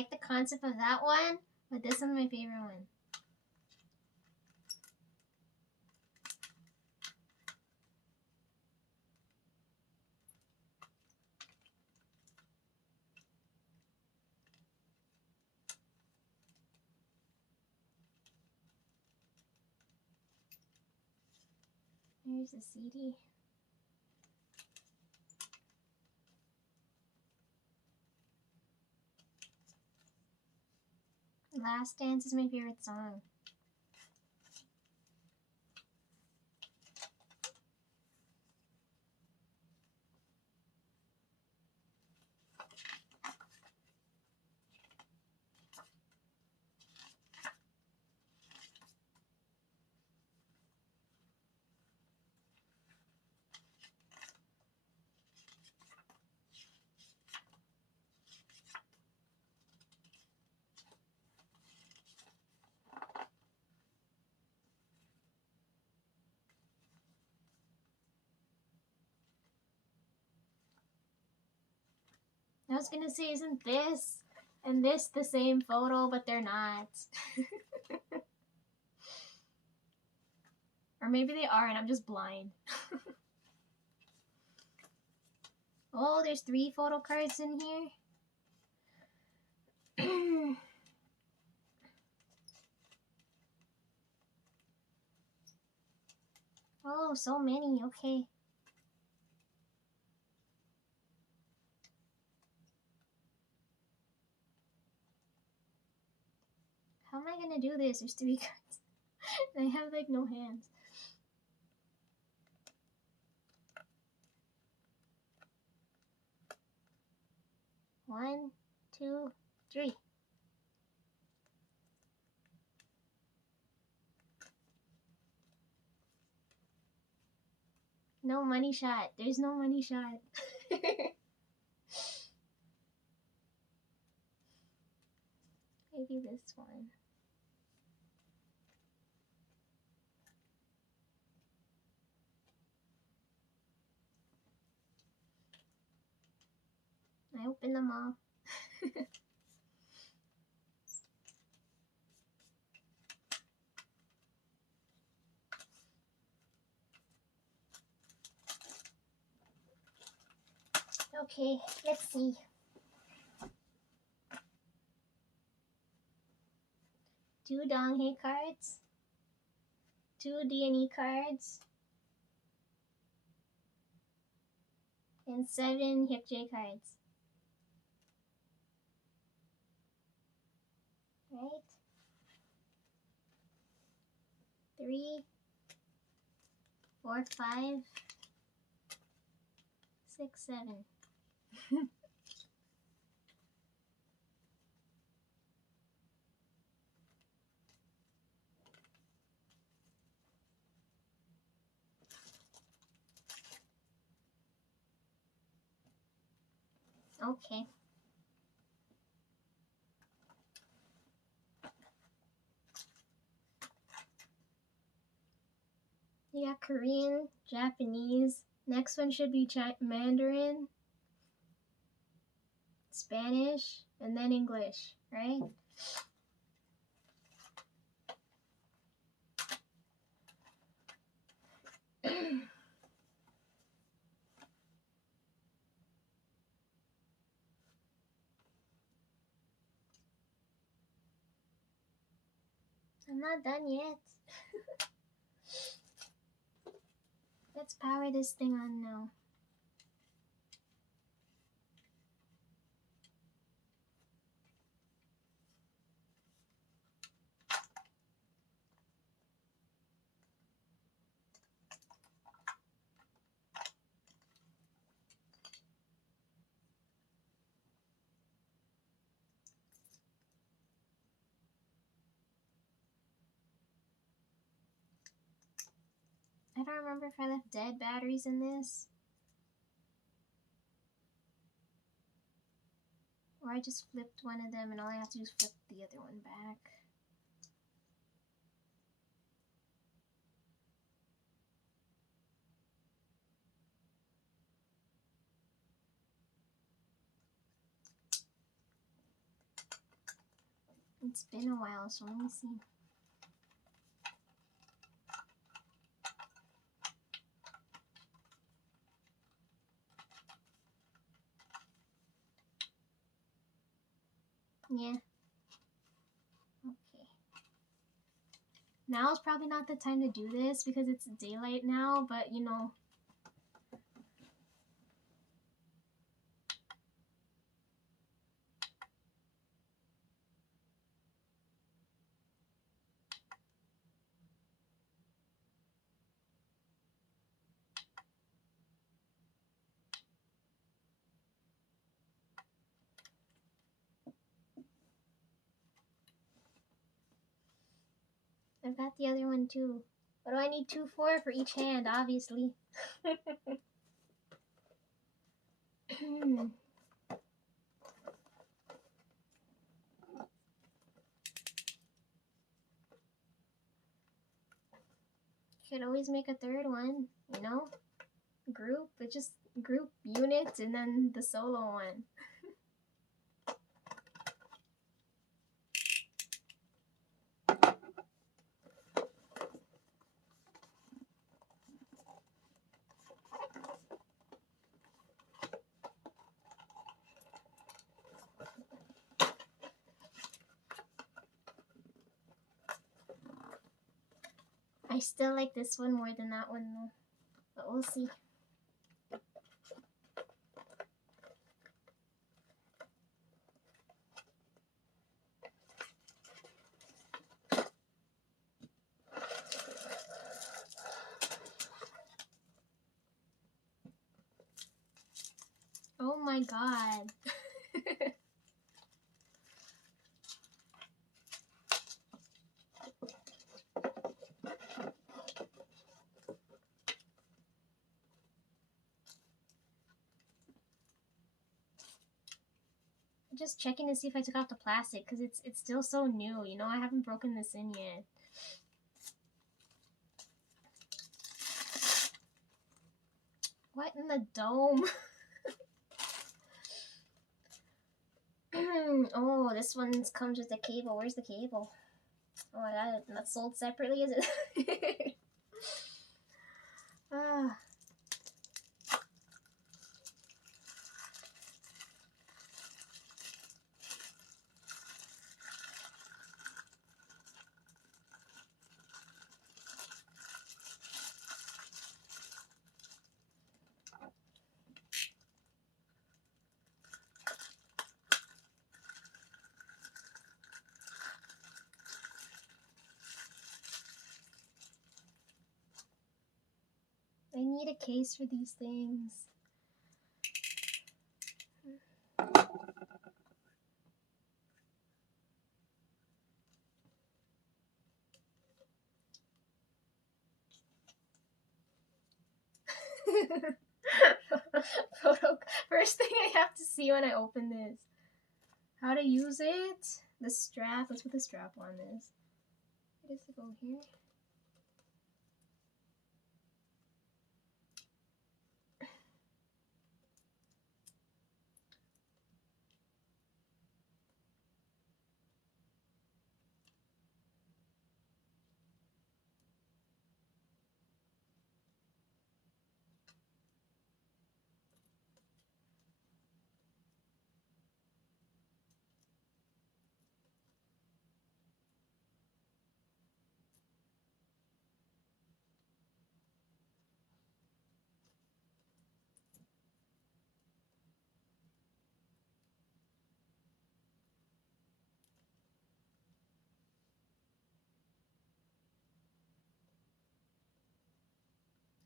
like the concept of that one, but this one's my favorite one. Here's the CD. Last Dance is my favorite song. I was gonna say, isn't this and this the same photo, but they're not. Or maybe they are and I'm just blind. Oh, there's 3 photo cards in here. Oh, so many, okay. How am I gonna do this? There's 3 cards. And I have like no hands. One, two, three. No money shot. There's no money shot. Maybe this one. I opened them all. Okay, let's see. 2 Donghae cards. 2 D&E cards. And 7 Hyukjae cards. Right? 3, 4, 5, 6, 7. Okay. You got Korean, Japanese. Next one should be Mandarin, Spanish, and then English, right? I'm not done yet. Let's power this thing on now. I don't remember if I left dead batteries in this. Or I just flipped one of them and all I have to do is flip the other one back. It's been a while, so let me see. Yeah. Okay. Now is probably not the time to do this because it's daylight now, but you know. I've got the other one too. What do I need 2 for each hand, obviously. Could always make a third one, you know? Group, but just group unit and then the solo one. I still like this one more than that one though, but we'll see. Oh my god. Just checking to see if I took off the plastic because it's still so new, you know? I haven't broken this in yet. What in the dome? Oh, this one comes with a cable. Where's the cable? Oh, I got it. Not sold separately, is it? Ah. I need a case for these things. Photo. First thing I have to see when I open this. How to use it. The strap. Let's put the strap on this. Where does it go here?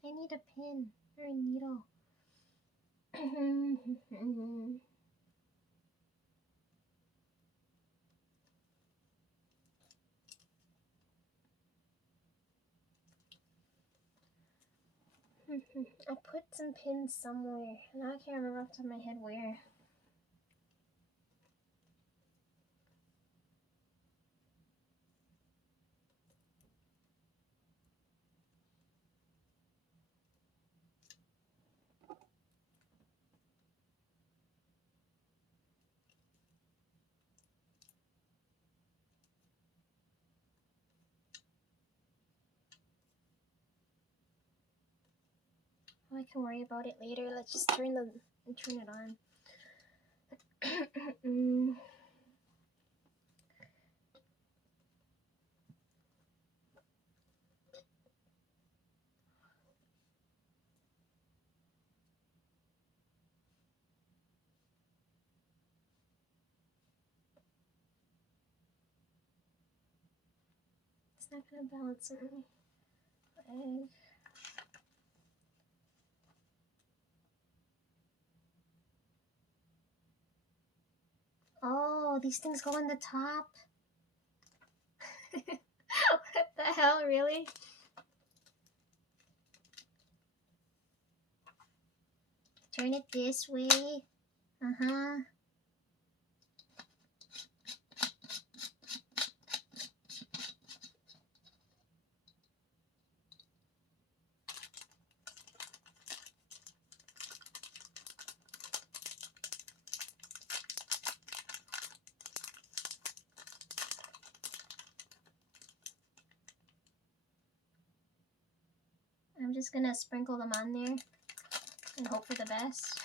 I need a pin or a needle. I put some pins somewhere. Now I can't remember off the top of my head where. Oh, I can worry about it later. Let's just turn it on. It's not gonna balance on me. Egg. Oh, these things go on the top. What the hell, really? Turn it this way. Uh-huh. I'm just gonna sprinkle them on there and hope for the best.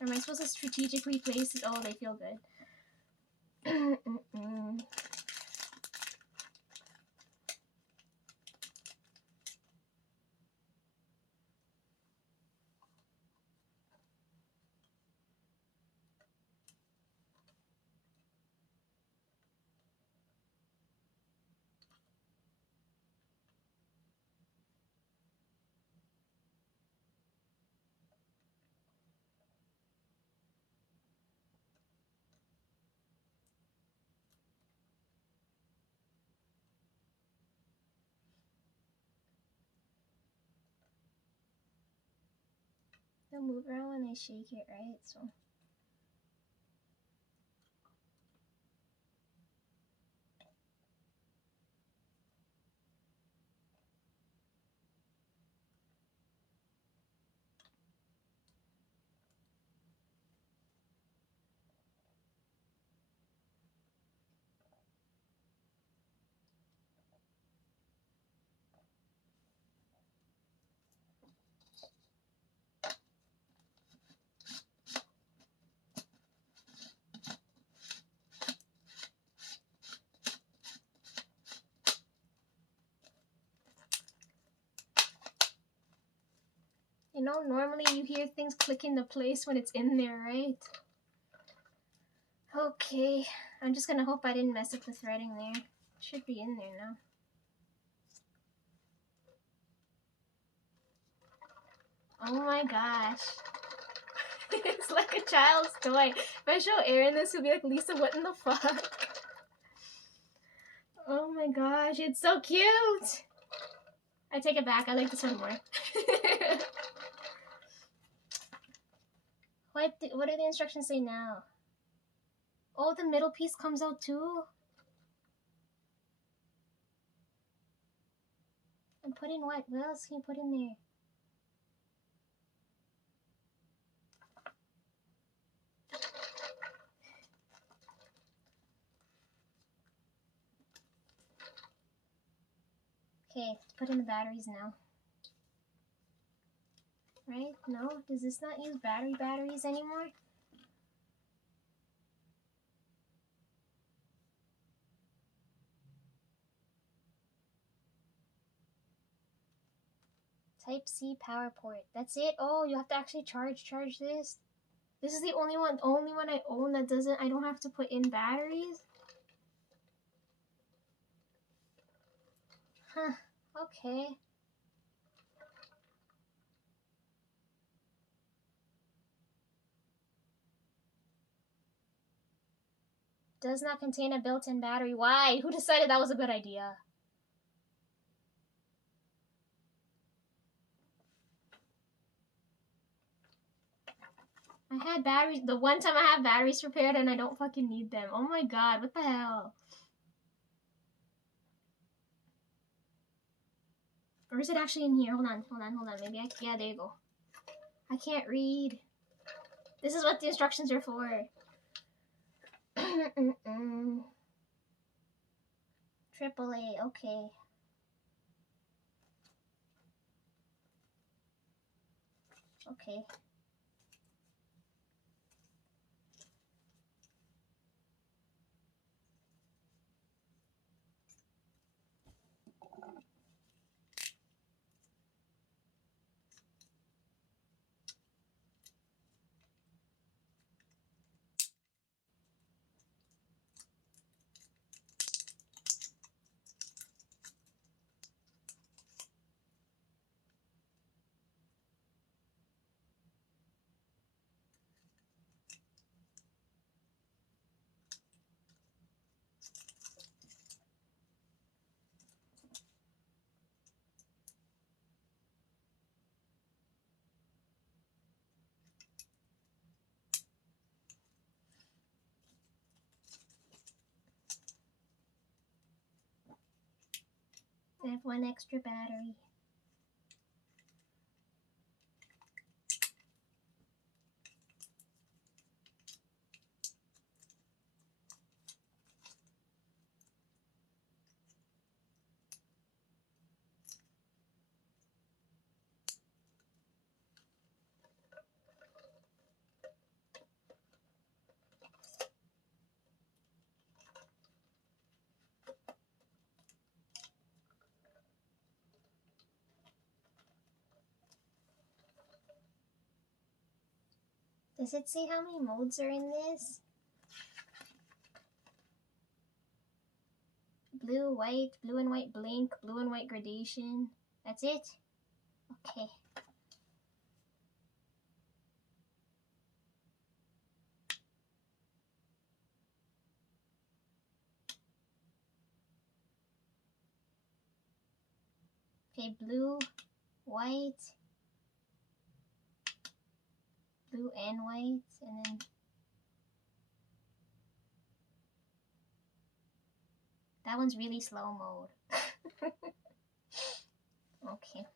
Am I supposed to strategically place it? Oh, they feel good. They'll move around when I shake it, right? So. You know, normally you hear things click into place when it's in there, right? Okay, I'm just gonna hope I didn't mess up the threading there. It should be in there now. Oh my gosh. It's like a child's toy. If I show Aaron this, he'll be like, Lisa, what in the fuck? Oh my gosh, it's so cute! I take it back, I like this one more. What do the instructions say now? Oh, the middle piece comes out too? And put in what? What else can you put in there? Okay, let's put in the batteries now. Right? No? Does this not use batteries anymore? Type-C power port. That's it? Oh, you have to actually charge this? This is the only one I own that doesn't, I don't have to put in batteries? Huh, okay. Does not contain a built-in battery. Why? Who decided that was a good idea? I had batteries, the one time I have batteries prepared and I don't fucking need them. Oh my god, what the hell? Or is it actually in here? Hold on. Maybe yeah, there you go. I can't read. This is what the instructions are for. AAA, okay. Okay. I have one extra battery. Does it say how many modes are in this? Blue, white, blue and white blink, blue and white gradation. That's it? Okay. Okay, blue, white, blue and white, and then that one's really slow mode. Okay.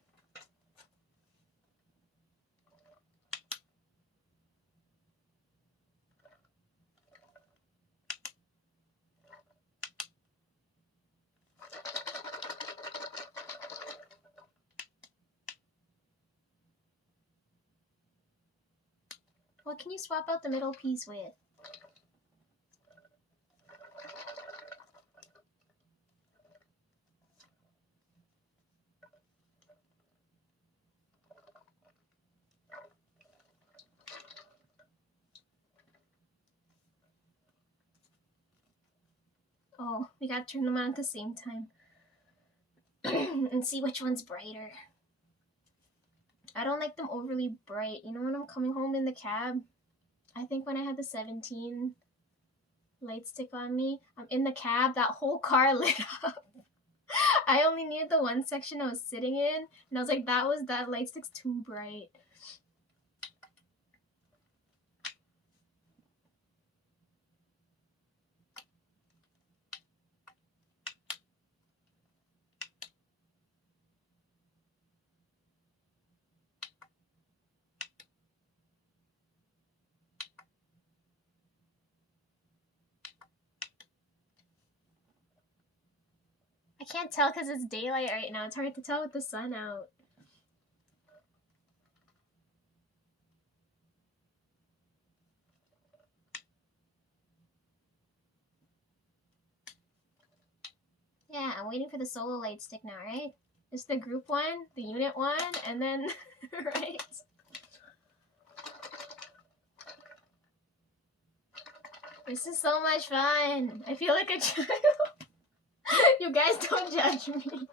What can you swap out the middle piece with? Oh, we gotta turn them on at the same time. And see which one's brighter. I don't like them overly bright. You know when I'm coming home in the cab? I think when I had the 17 light stick on me, I'm in the cab, that whole car lit up. I only needed the one section I was sitting in, and I was like, that light stick's too bright. I can't tell because it's daylight right now. It's hard to tell with the sun out. Yeah, I'm waiting for the solo light stick now, right? It's the group one, the unit one, and then, right? This is so much fun. I feel like a child. You guys don't judge me.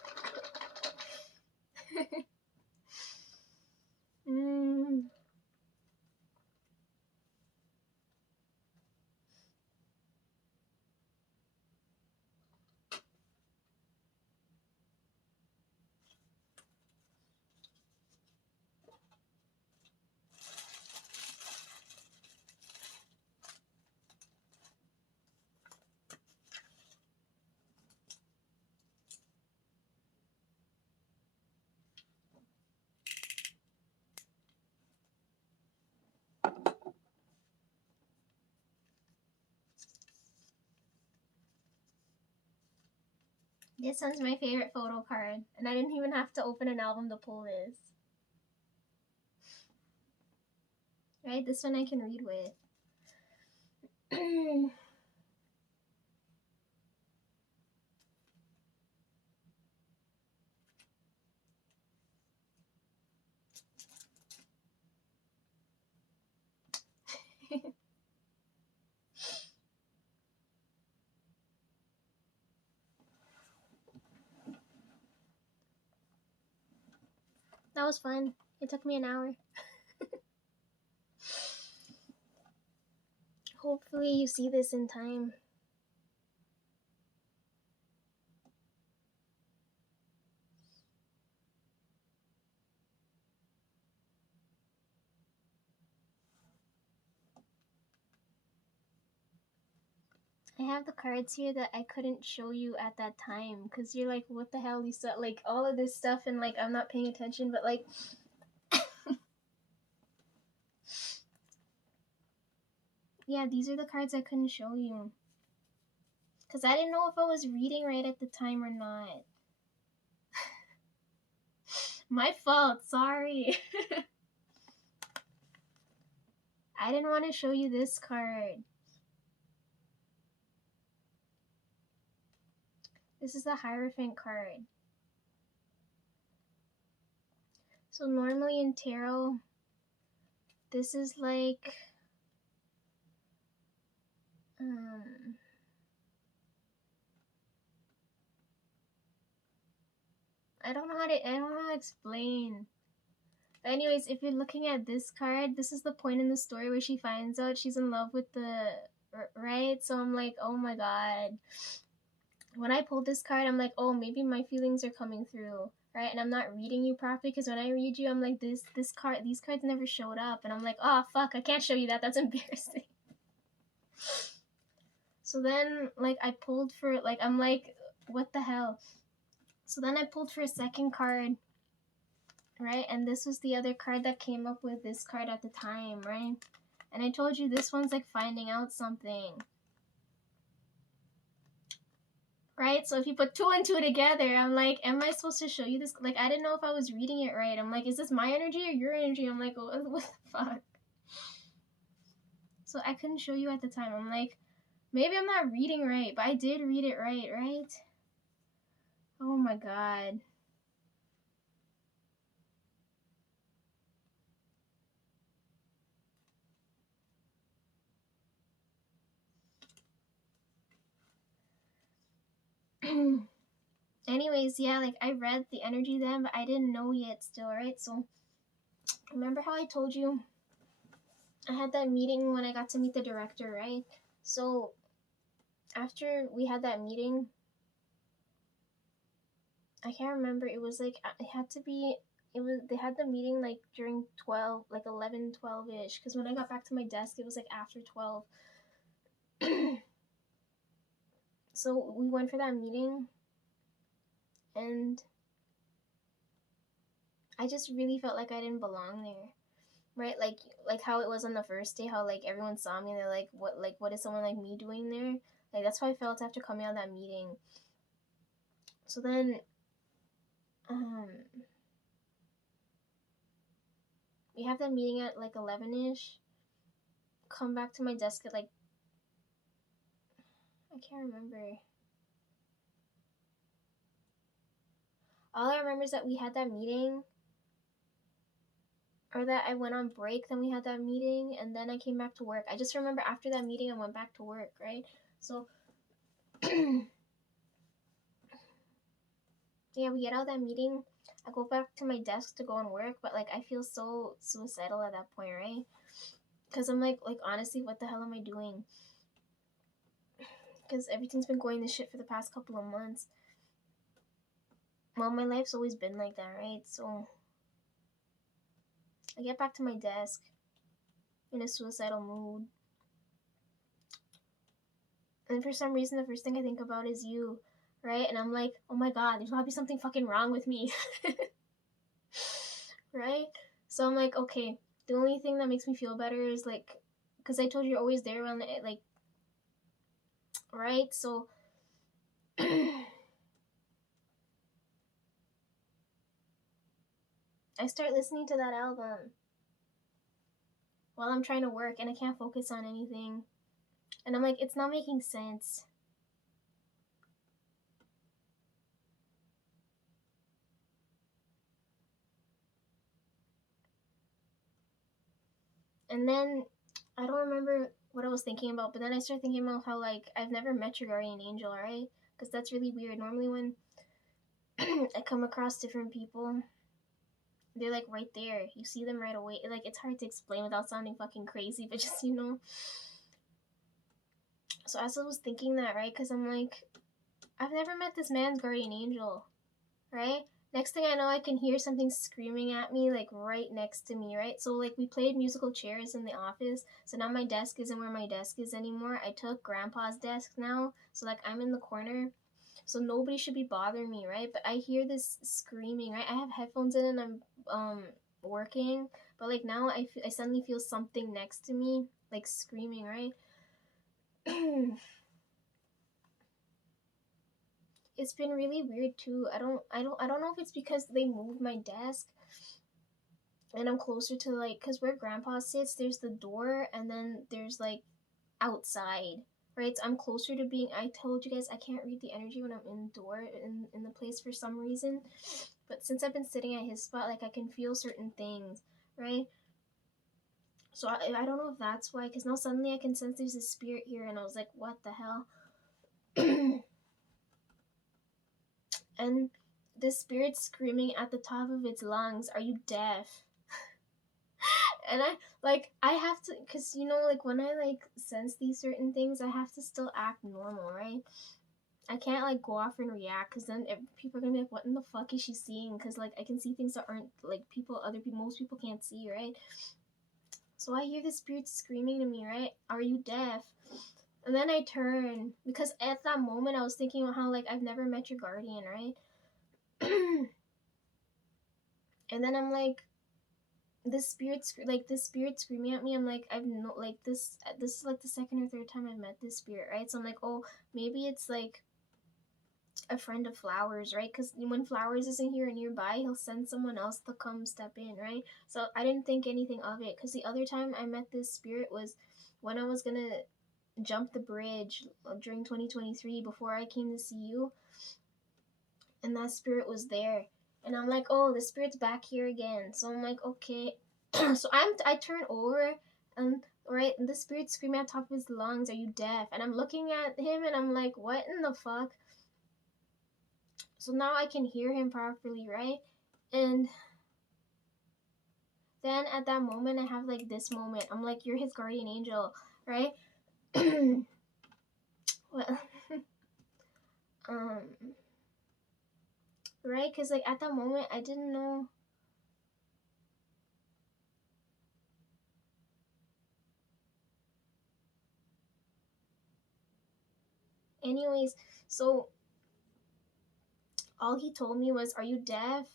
This one's my favorite photo card, and I didn't even have to open an album to pull this. Right, this one I can read with. That was fun. It took me an hour. Hopefully you see this in time. I have the cards here that I couldn't show you at that time because you're like, what the hell, Lisa? Like, all of this stuff, and like, I'm not paying attention, but like, yeah, these are the cards I couldn't show you because I didn't know if I was reading right at the time or not. My fault, sorry. I didn't want to show you this card. This is the Hierophant card. So normally in tarot, this is like, I don't know how to explain. But anyways, if you're looking at this card, this is the point in the story where she finds out she's in love with the, right? So I'm like, oh my god. When I pulled this card, I'm like, oh, maybe my feelings are coming through, right? And I'm not reading you properly because when I read you, I'm like, these cards never showed up, and I'm like, oh fuck, I can't show you that. That's embarrassing. So then, like, I pulled for, like, I'm like, what the hell? So then I pulled for a second card, right? And this was the other card that came up with this card at the time, right? And I told you this one's like finding out something, right? So if you put 2 and 2 together, I'm like, am I supposed to show you this? Like, I didn't know if I was reading it right. I'm like, is this my energy or your energy? I'm like, what the fuck? So I couldn't show you at the time. I'm like, maybe I'm not reading right, but I did read it right, right? Oh my god. Anyways, yeah, like I read the energy then, but I didn't know yet still, right? So remember how I told you I had that meeting when I got to meet the director, right? So after we had that meeting, I can't remember, it was like, it had to be, it was, they had the meeting like during 12, like 11, 12-ish, because when I got back to my desk, it was like after 12. So we went for that meeting, and I just really felt like I didn't belong there, right? Like how it was on the first day, how like everyone saw me and they're like what is someone like me doing there? Like that's how I felt after coming out of that meeting. So then we have that meeting at like 11-ish. Come back to my desk at like, I can't remember. All I remember is that we had that meeting, or that I went on break, then we had that meeting, and then I came back to work. I just remember after that meeting I went back to work, right? So yeah, we get out of that meeting, I go back to my desk to go and work, but like I feel so suicidal at that point, right? Because I'm like honestly, what the hell am I doing? Because everything's been going to shit for the past couple of months. Well, my life's always been like that, right? So I get back to my desk in a suicidal mood, and for some reason the first thing I think about is you, right? And I'm like, oh my god, there's gotta be something fucking wrong with me. Right? So I'm like, okay, the only thing that makes me feel better is like, because I told you you're always there when like, right? So I start listening to that album while I'm trying to work and I can't focus on anything. And I'm like, it's not making sense. And then I don't remember what I was thinking about, but then I started thinking about how, like, I've never met your guardian angel, right? Because that's really weird. Normally, when I come across different people, they're like right there. You see them right away. Like, it's hard to explain without sounding fucking crazy, but just, you know. So as I was thinking that, right? Because I'm like, I've never met this man's guardian angel, right? Next thing I know, I can hear something screaming at me, like right next to me, right? So, like, we played musical chairs in the office. So now my desk isn't where my desk is anymore. I took grandpa's desk now. So, like, I'm in the corner. So nobody should be bothering me, right? But I hear this screaming, right? I have headphones in and I'm working. But, like, now I suddenly feel something next to me, like, screaming, right? It's been really weird too. I don't know if it's because they moved my desk and I'm closer to, like, cuz where grandpa sits, there's the door and then there's, like, outside, right? So I'm closer to being, I told you guys I can't read the energy when I'm indoor in the place for some reason. But since I've been sitting at his spot, like, I can feel certain things, right? So I don't know if that's why, cuz now suddenly I can sense there's a spirit here and I was like, what the hell? And this spirit screaming at the top of its lungs, are you deaf? And I have to, because, you know, like, when I, like, sense these certain things, I have to still act normal, right? I can't, like, go off and react, because then people are gonna be like, what in the fuck is she seeing? Because, like, I can see things that aren't, like, most people can't see, right? So I hear the spirit screaming to me, right? Are you deaf? And then I turn, because at that moment I was thinking about how, like, I've never met your guardian, right? And then I'm like, this spirit screaming at me. I'm like, I've no, like, this is like the second or third time I've met this spirit, right? So I'm like, oh, maybe it's like a friend of Flowers, right? Because when Flowers isn't here nearby, he'll send someone else to come step in, right? So I didn't think anything of it, because the other time I met this spirit was when I was gonna jump the bridge during 2023 before I came to see you, and that spirit was there. And I'm like, oh, the spirit's back here again. So I'm like, okay. So I turn over and, right, and the spirit screaming at the top of his lungs, are you deaf? And I'm looking at him and I'm like, what in the fuck? So now I can hear him properly, right? And then at that moment I have, like, this moment. I'm like, you're his guardian angel, right? Well, um right, because, like, at that moment I didn't know. Anyways, so all he told me was, are you deaf?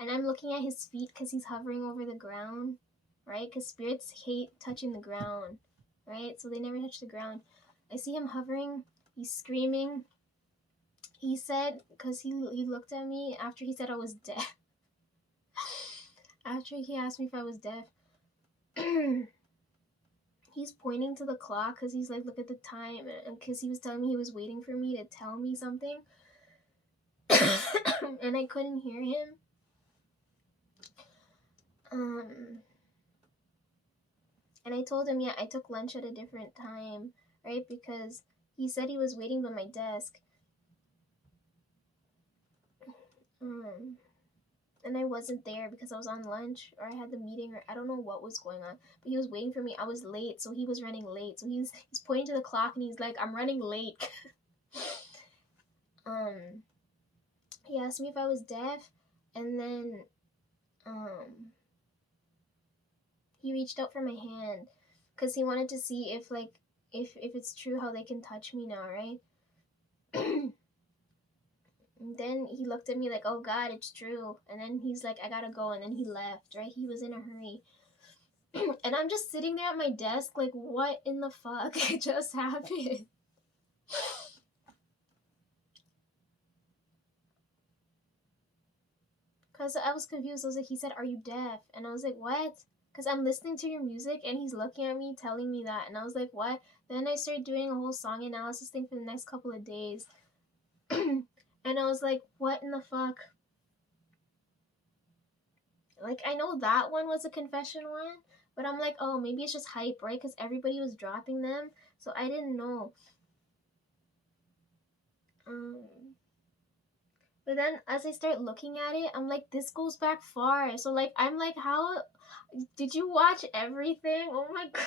And I'm looking at his feet because he's hovering over the ground, right? Because spirits hate touching the ground, right? So they never touch the ground. I see him hovering. He's screaming. He said, because he looked at me after he said I was deaf. After he asked me if I was deaf, he's pointing to the clock because he's like, look at the time. And because he was telling me he was waiting for me to tell me something. And I couldn't hear him. And I told him, yeah, I took lunch at a different time, right? Because he said he was waiting by my desk. And I wasn't there because I was on lunch or I had the meeting or I don't know what was going on. But he was waiting for me. I was late, so he was running late. So he's pointing to the clock and he's like, I'm running late. He asked me if I was deaf, and then he reached out for my hand because he wanted to see if, like, if it's true how they can touch me now, right? And then he looked at me like, oh God, it's true. And then he's like, I gotta go. And then he left, right? He was in a hurry. And I'm just sitting there at my desk like, what in the fuck just happened? Cause I was confused. I was like, he said, "Are you deaf?" And I was like, "What?" Cause I'm listening to your music and he's looking at me, telling me that, and I was like, "What?" Then I started doing a whole song analysis thing for the next couple of days, and I was like, "What in the fuck?" Like, I know that one was a confession one, but I'm like, oh, maybe it's just hype, right? Because everybody was dropping them, so I didn't know. Um, but then as I start looking at it, I'm like, this goes back far. So like, I'm like, how did you watch everything? Oh my god.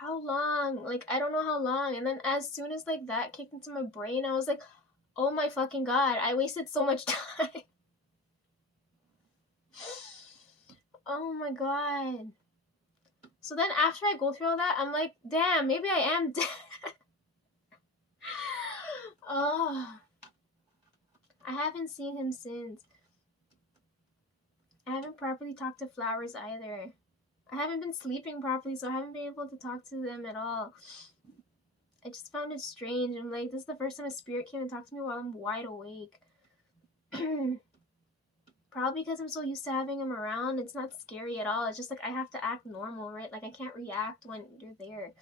How long? Like, I don't know how long. And then as soon as like that kicked into my brain, I was like, oh my fucking god, I wasted so much time. Oh my god. So then after I go through all that, I'm like, damn, maybe I am dead. Oh, I haven't seen him since. I haven't properly talked to flowers either. I haven't been sleeping properly, so I haven't been able to talk to them at all. I just found it strange. I'm like, this is the first time a spirit came and talked to me while I'm wide awake. Probably because I'm so used to having him around. It's not scary at all. It's just like I have to act normal, right? Like I can't react when you're there.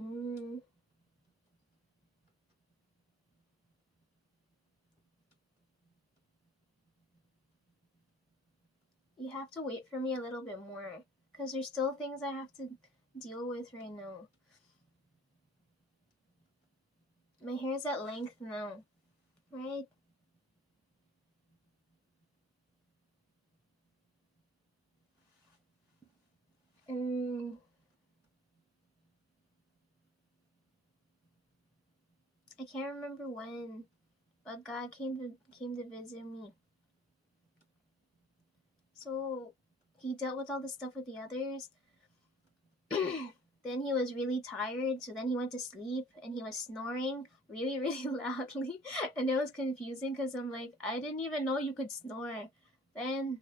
Mm. You have to wait for me a little bit more. Because there's still things I have to deal with right now. My hair's at length now, right? Mm, I can't remember when, but God came to visit me. So he dealt with all the stuff with the others. Then he was really tired, so then he went to sleep and he was snoring really, really loudly. And it was confusing because I'm like, I didn't even know you could snore. Then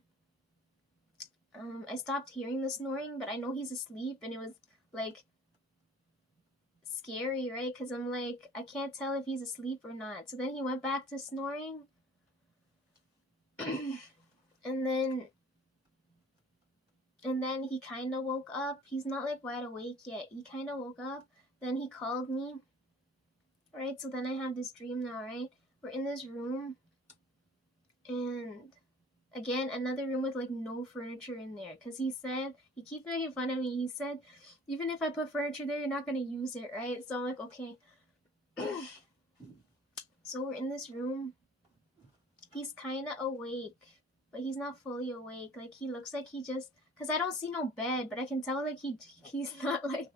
I stopped hearing the snoring, but I know he's asleep, and it was like scary, right? Because I'm like, I can't tell if he's asleep or not. So then he went back to snoring. and then and then he kind of woke up. He's not like wide awake yet. He kind of woke up. Then he called me, right? So then I have this dream now, right? We're in this room, and again, another room with like no furniture in there. Because he said, he keeps making fun of me. He said, even if I put furniture there, you're not going to use it, right? So I'm like, okay. So we're in this room. He's kind of awake, but he's not fully awake. Like he looks like he just, because I don't see no bed, but I can tell like he's not like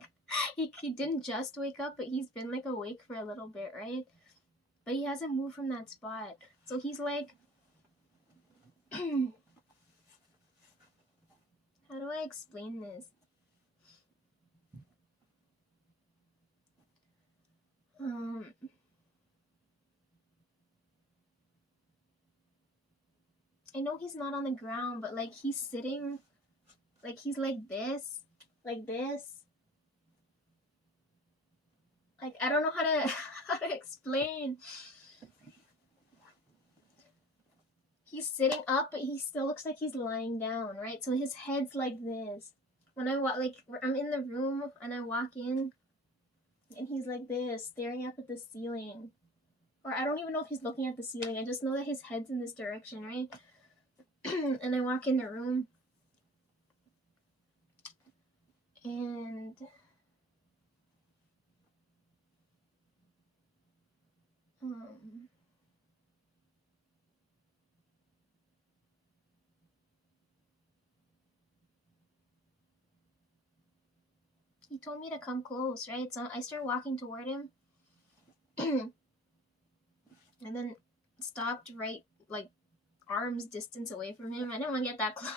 he didn't just wake up, but he's been like awake for a little bit, right? But he hasn't moved from that spot. So he's like how do I explain this? Um I know he's not on the ground, but like he's sitting, like he's like this, like this. Like I don't know how to how to explain. He's sitting up, but he still looks like he's lying down, right? So his head's like this. When I walk, like I'm in the room and I walk in, and he's like this, staring up at the ceiling. Or I don't even know if he's looking at the ceiling. I just know that his head's in this direction, right? And I walk in the room, and um, he told me to come close, right? So I start walking toward him, and then stopped right like arms distance away from him. I didn't want to get that close.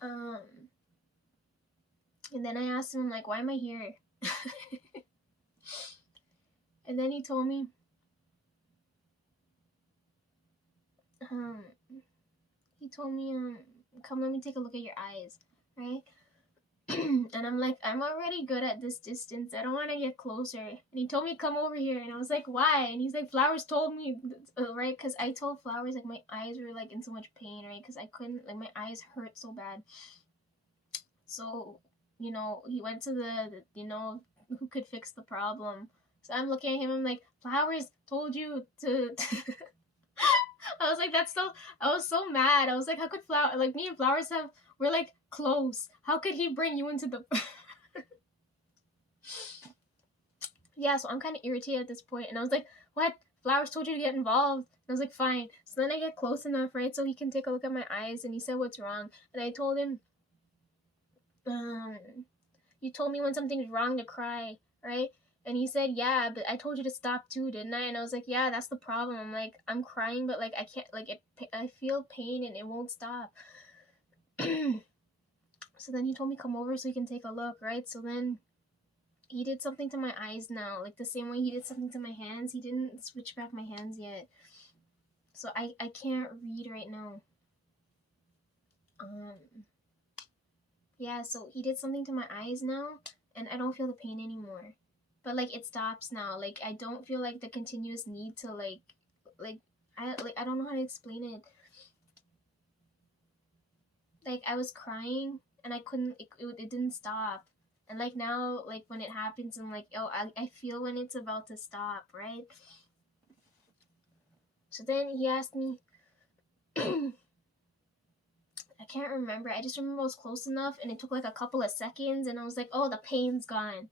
um, and then I asked him like, "Why am I here?" And then he told me, um, he told me, come, let me take a look at your eyes, right? And I'm like, I'm already good at this distance. I don't want to get closer. And he told me, come over here. And I was like, why? And he's like, Flowers told me, right? Because I told Flowers, like, my eyes were, like, in so much pain, right? Because I couldn't, like, my eyes hurt so bad. So, he went to who could fix the problem. So I'm looking at him, I'm like, Flowers told you to. I was like, I was so mad. I was like, how could me and Flowers we're like close. How could he bring you into the. Yeah, so I'm kind of irritated at this point, and I was like, what? Flowers told you to get involved. And I was like, fine. So then I get close enough, right, so he can take a look at my eyes, and he said, what's wrong? And I told him, you told me when something's wrong to cry, right? And he said, yeah, but I told you to stop too, didn't I? And I was like, yeah, that's the problem. I'm like, I'm crying, but like I can't, like I feel pain and it won't stop. So then he told me come over so he can take a look, right? So then he did something to my eyes now, like the same way he did something to my hands. He didn't switch back my hands yet, so I can't read right now. Yeah, so he did something to my eyes now, and I don't feel the pain anymore. But like it stops now. Like I don't feel like the continuous need to like I don't know how to explain it. Like I was crying and I couldn't. It didn't stop. And like now, like when it happens, I'm like, oh, I feel when it's about to stop, right? So then he asked me. I can't remember. I just remember I was close enough, and it took like a couple of seconds, and I was like, oh, the pain's gone.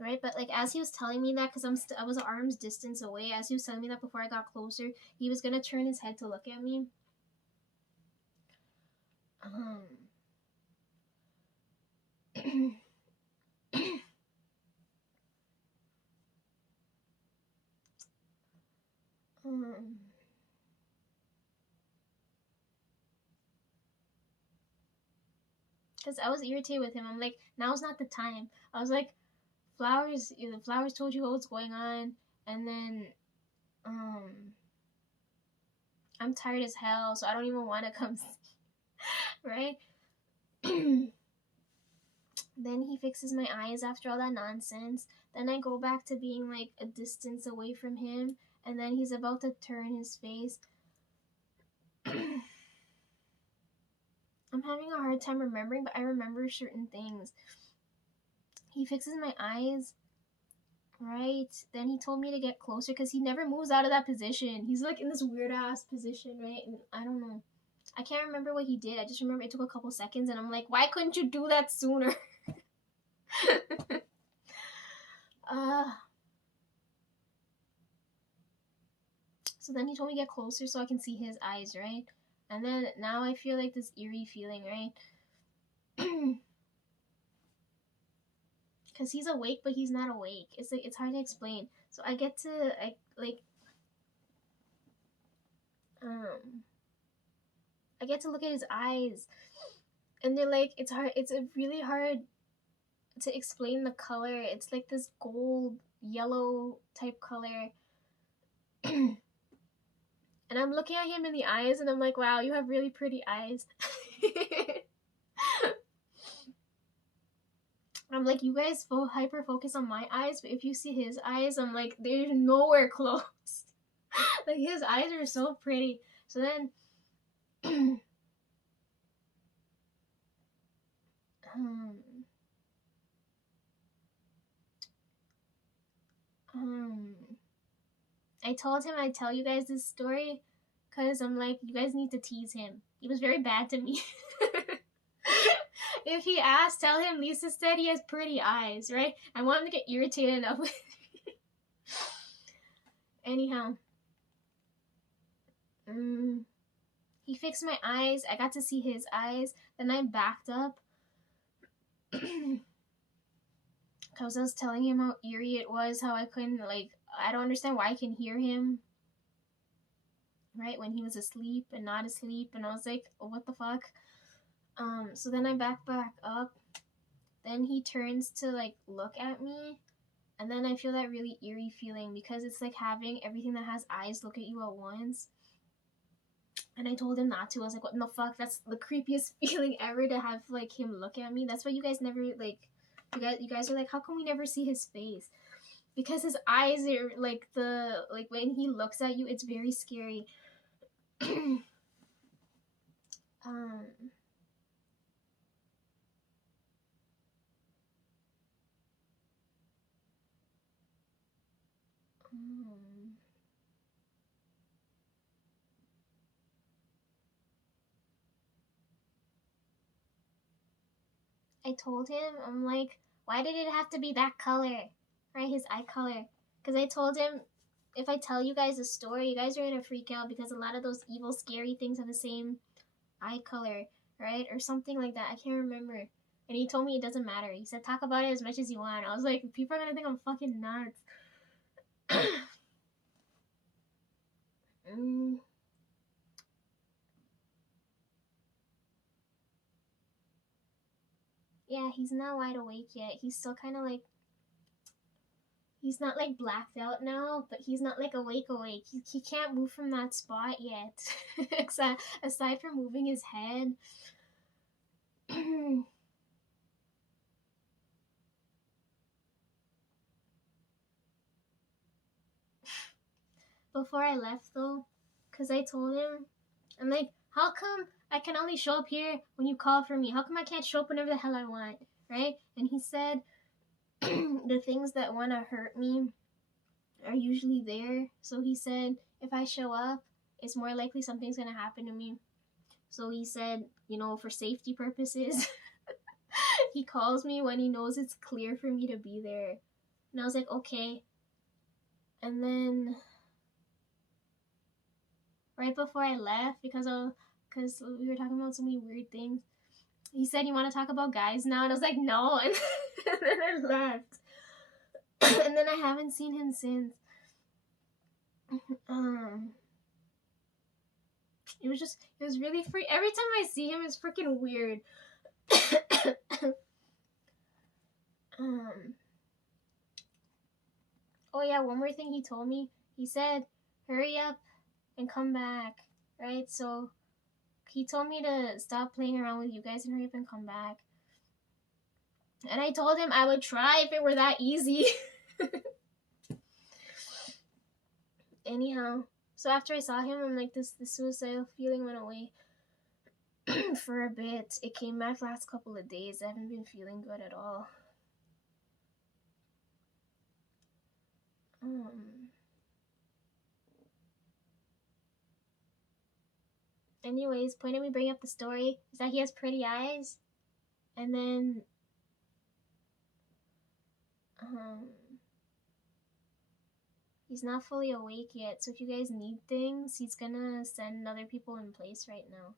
Right, but like as he was telling me that, because I was an arm's distance away, as he was telling me that before I got closer, he was gonna turn his head to look at me. Um, because I was irritated with him. I'm like, now's not the time. I was like, Flowers told you what's going on, and then I'm tired as hell, so I don't even want to come see, right? Then he fixes my eyes after all that nonsense. Then I go back to being like a distance away from him, and then he's about to turn his face. I'm having a hard time remembering, but I remember certain things. He fixes my eyes, right? Then he told me to get closer because he never moves out of that position. He's like in this weird ass position, right? And I don't know. I can't remember what he did. I just remember it took a couple seconds, and I'm like, why couldn't you do that sooner? So then he told me to get closer so I can see his eyes, right? And then now I feel like this eerie feeling, right? Because he's awake, but he's not awake. It's like it's hard to explain. So I get to I get to look at his eyes, and they're like it's hard. It's really hard to explain the color. It's like this gold yellow type color. And I'm looking at him in the eyes, and I'm like, wow, you have really pretty eyes. I'm like, you guys hyper focus on my eyes, but if you see his eyes, I'm like, they're nowhere close. Like his eyes are so pretty. So then, I told him I'd tell you guys this story because I'm like, you guys need to tease him. He was very bad to me. If he asks, tell him Lisa said he has pretty eyes, right? I want him to get irritated enough with me. Anyhow. He fixed my eyes. I got to see his eyes. Then I backed up. Because I was telling him how eerie it was, how I couldn't, like, I don't understand why I can hear him. Right? When he was asleep and not asleep. And I was like, oh, what the fuck? So then I back up. Then he turns to, like, look at me. And then I feel that really eerie feeling because it's like having everything that has eyes look at you at once. And I told him not to. I was like, what the fuck? That's the creepiest feeling ever, to have like him look at me. That's why you guys never like you guys are like, how come we never see his face? Because his eyes are like when he looks at you, it's very scary. um um, I told him, I'm like, why did it have to be that color? Right? His eye color. Because I told him, if I tell you guys a story, you guys are gonna freak out because a lot of those evil, scary things have the same eye color, right? Or something like that. I can't remember. And he told me it doesn't matter. He said, talk about it as much as you want. I was like, people are gonna think I'm fucking nuts. mm, yeah, he's not wide awake yet. He's still kind of like, he's not like blacked out now, but he's not like awake. He can't move from that spot yet. Aside from moving his head. Before I left though, because I told him, I'm like, how come I can only show up here when you call for me? How come I can't show up whenever the hell I want? Right? And he said, the things that want to hurt me are usually there. So he said, if I show up, it's more likely something's going to happen to me. So he said, for safety purposes, he calls me when he knows it's clear for me to be there. And I was like, okay. And then right before I left, because we were talking about so many weird things, he said, you want to talk about guys now? And I was like, no. And then I left. And then I haven't seen him since. It was really free. Every time I see him, it's freaking weird. Oh yeah, one more thing he told me. He said, hurry up and come back, right? So he told me to stop playing around with you guys and hurry up and come back. And I told him I would try if it were that easy. Anyhow, so after I saw him, I'm like, this suicidal feeling went away for a bit. It came back last couple of days. I haven't been feeling good at all. Anyways, point of me bringing up the story is that he has pretty eyes, and then he's not fully awake yet. So if you guys need things, he's gonna send other people in place right now.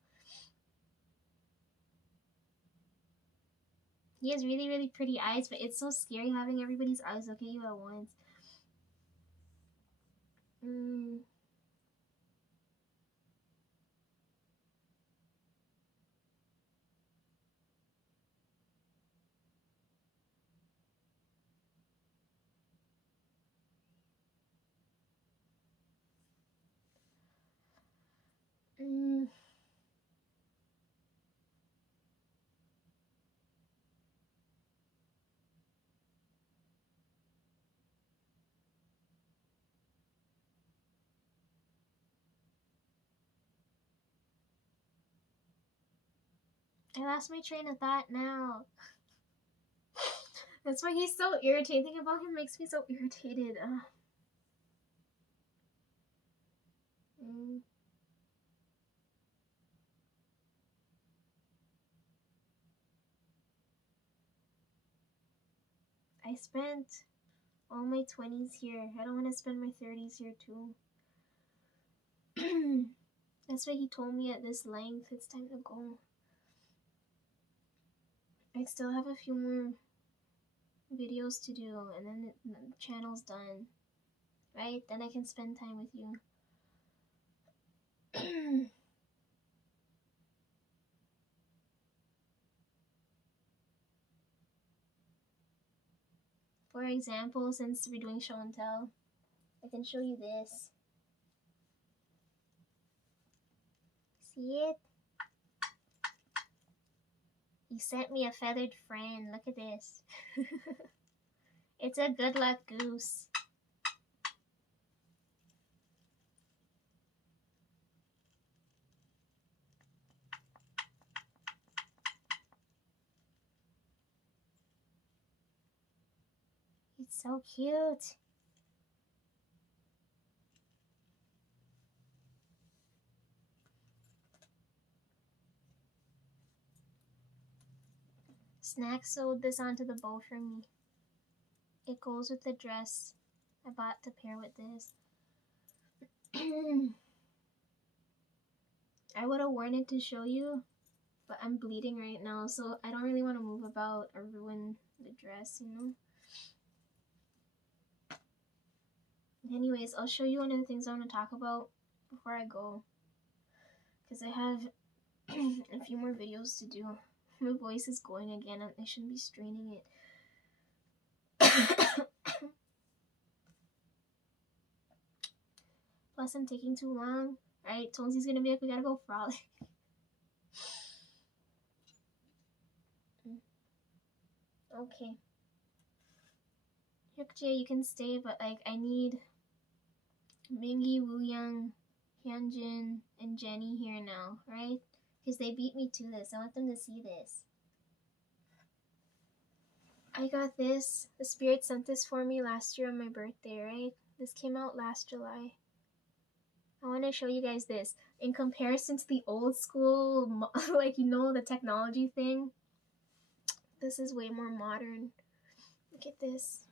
He has really, really pretty eyes, but it's so scary having everybody's eyes look at you at once. I lost my train of thought now. That's why he's so irritating. Thinking about him makes me so irritated. I spent all my 20s here. I don't want to spend my 30s here too. That's why he told me at this length it's time to go. I still have a few more videos to do, and then the channel's done. Right? Then I can spend time with you. For example, since we're doing show and tell, I can show you this. See it? He sent me a feathered friend. Look at this. It's a good luck goose. It's so cute. Snack sewed this onto the bow for me. It goes with the dress I bought to pair with this. I would have worn it to show you, but I'm bleeding right now, so I don't really want to move about or ruin the dress, you know? Anyways, I'll show you one of the things I want to talk about before I go, because I have a few more videos to do. My voice is going again, and I shouldn't be straining it. Plus, I'm taking too long. Alright, Tonsi's gonna be like, we gotta go frolic. Okay. Hyukjae, you can stay, but like, I need Mingi, Wooyoung, Hyunjin, and Jenny here now, right? Because they beat me to this. I want them to see this. I got this. The Spirit sent this for me last year on my birthday, right? This came out last July. I want to show you guys this. In comparison to the old school, like, you know, the technology thing, this is way more modern. Look at this.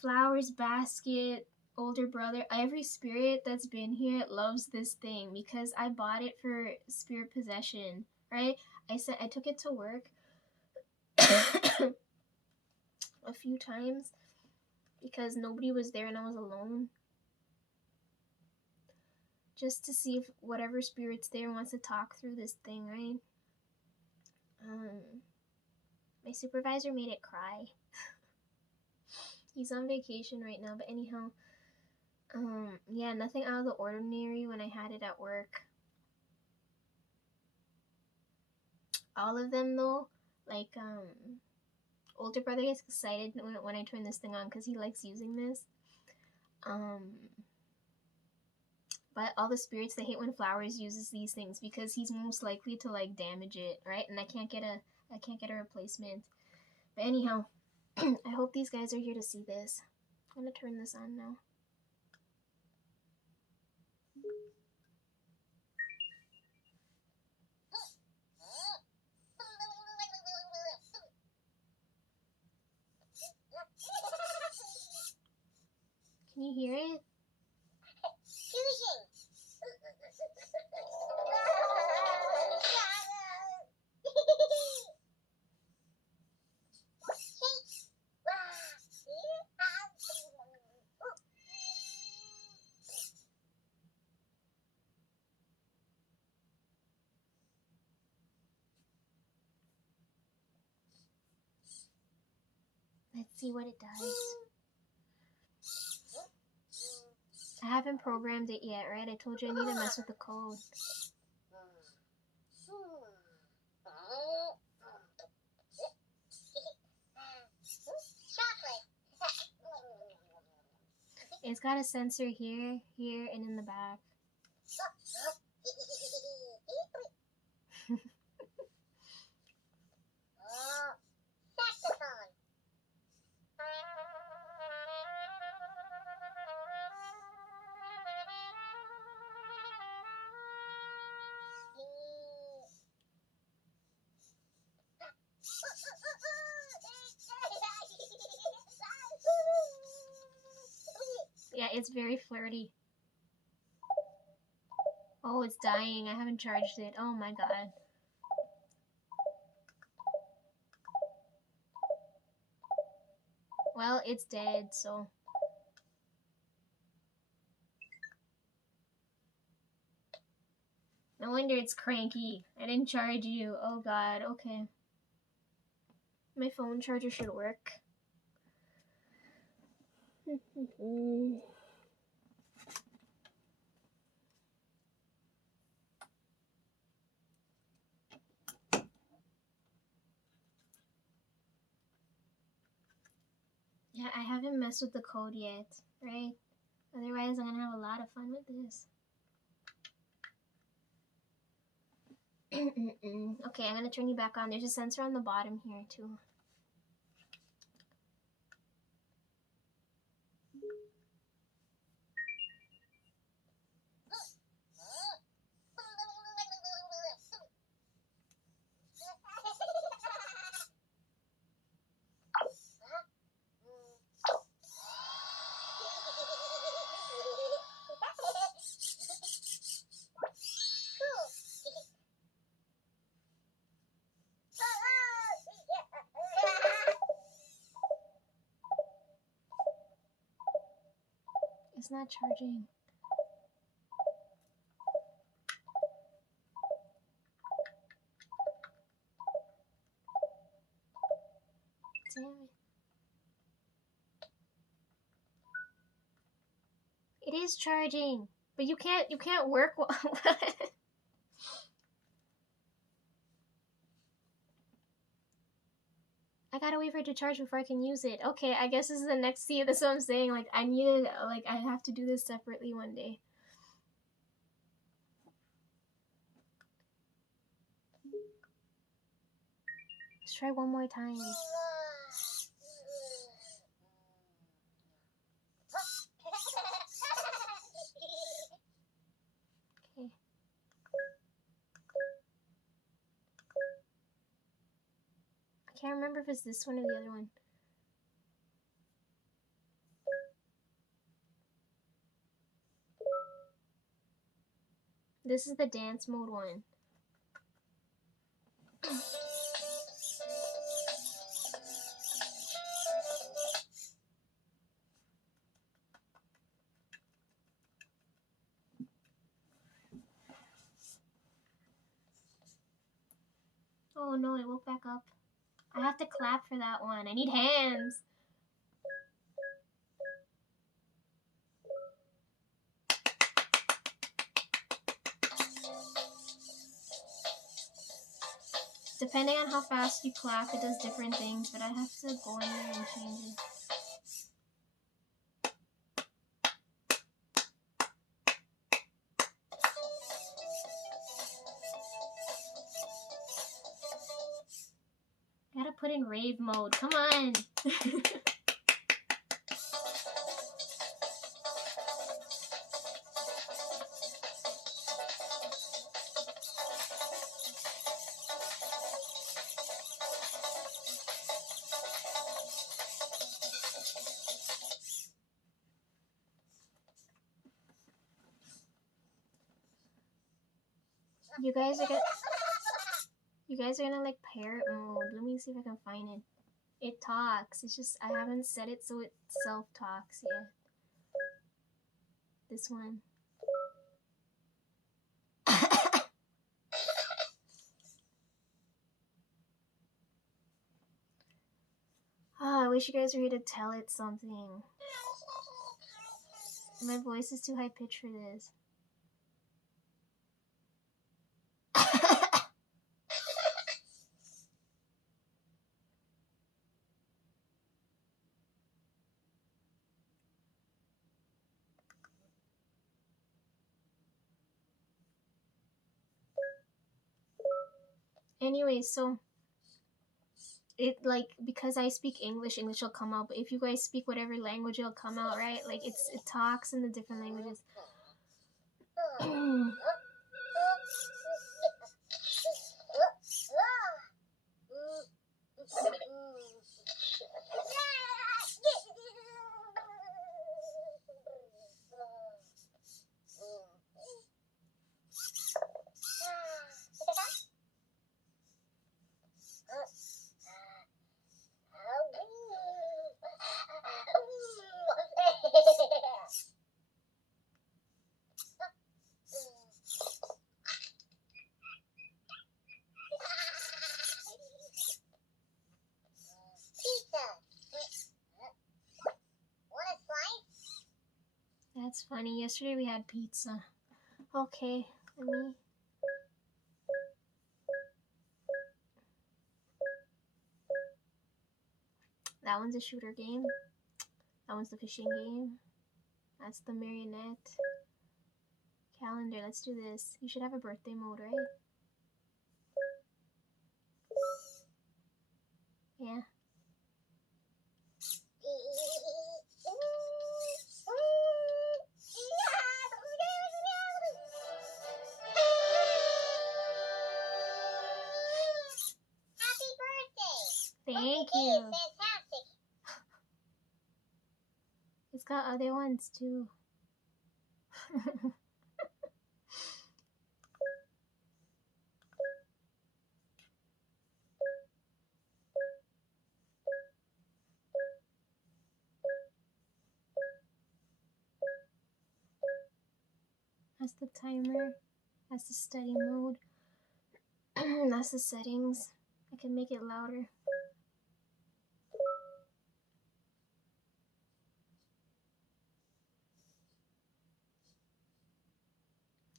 Flowers basket, older brother. Every spirit that's been here loves this thing because I bought it for spirit possession, right? I took it to work a few times because nobody was there and I was alone, just to see if whatever spirit's there wants to talk through this thing, right? My supervisor made it cry. He's on vacation right now, but anyhow, yeah, nothing out of the ordinary when I had it at work. All of them though, like, older brother gets excited when I turn this thing on because he likes using this. But all the spirits, they hate when Flowers uses these things because he's most likely to like damage it, right? And I can't get a replacement. But anyhow, I hope these guys are here to see this. I'm gonna turn this on now. Can you hear it? Let's see what it does. I haven't programmed it yet, right? I told you I need to mess with the code. It's got a sensor here, here, and in the back. Yeah, it's very flirty. Oh, it's dying. I haven't charged it. Oh my god. Well, it's dead, so. No wonder it's cranky. I didn't charge you. Oh god, okay. My phone charger should work. Yeah, I haven't messed with the code yet, right? Otherwise, I'm gonna have a lot of fun with this. Okay, I'm gonna turn you back on. There's a sensor on the bottom here, too. It's not charging. Damn it. It is charging, but you can't work. I gotta wait for it to charge before I can use it. Okay, I guess this is the next. See, that's what I'm saying. Like, I needed, like, I have to do this separately one day. Let's try one more time. Okay. I can't remember if it's this one or the other one. This is the dance mode one. Oh no, it woke back up. I have to clap for that one. I need hands. Depending on how fast you clap, it does different things, but I have to go in there and change it. Gotta put in rave mode. Come on. You guys are gonna like parrot mode. Let me see if I can find it. It talks. It's just I haven't set it so it self-talks yet. This one. Oh, I wish you guys were here to tell it something. My voice is too high pitched for this. Anyway, so it like because I speak English will come out. But if you guys speak whatever language, it'll come out, right? Like it talks in the different languages. Funny, yesterday we had pizza. Okay, let me... That one's a shooter game. That one's the fishing game. That's the marionette. Calendar, let's do this. You should have a birthday mode, right? Yeah. Thank you. Fantastic. It's got other ones too. That's the timer. That's the study mode. That's the settings. I can make it louder.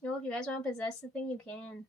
Yo, if you guys want to possess the thing, you can.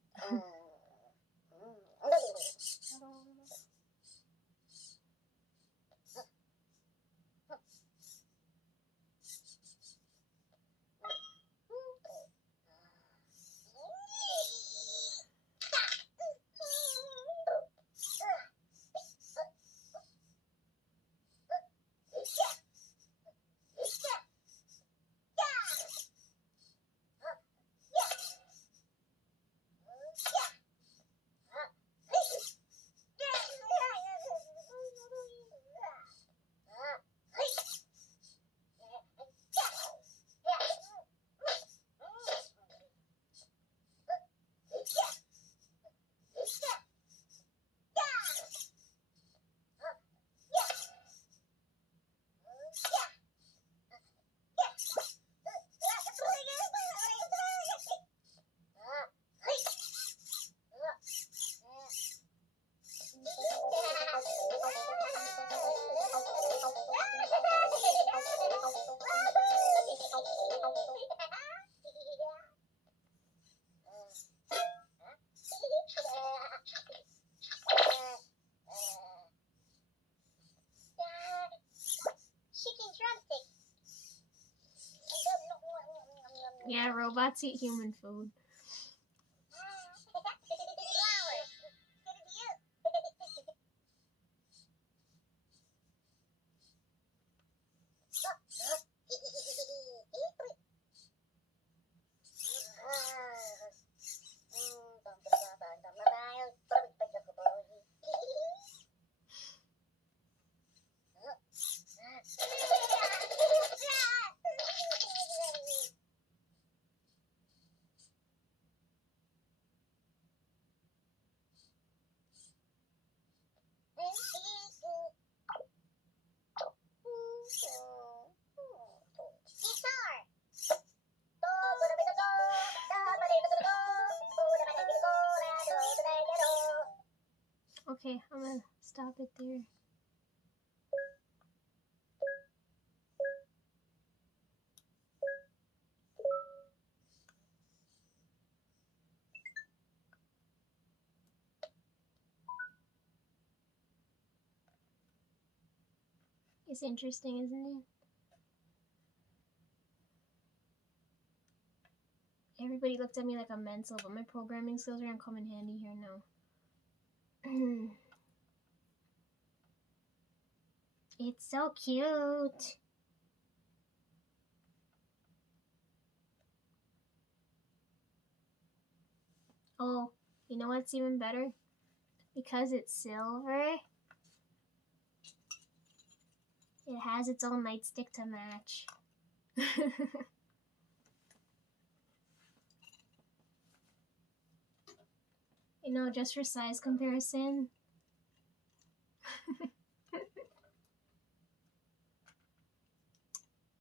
Yeah, robots eat human food. Okay, I'm gonna stop it there. It's interesting, isn't it? Everybody looked at me like I'm mental, but my programming skills are gonna come in handy here now. It's so cute. Oh, you know what's even better? Because it's silver, it has its own nightstick to match. You know, just for size comparison.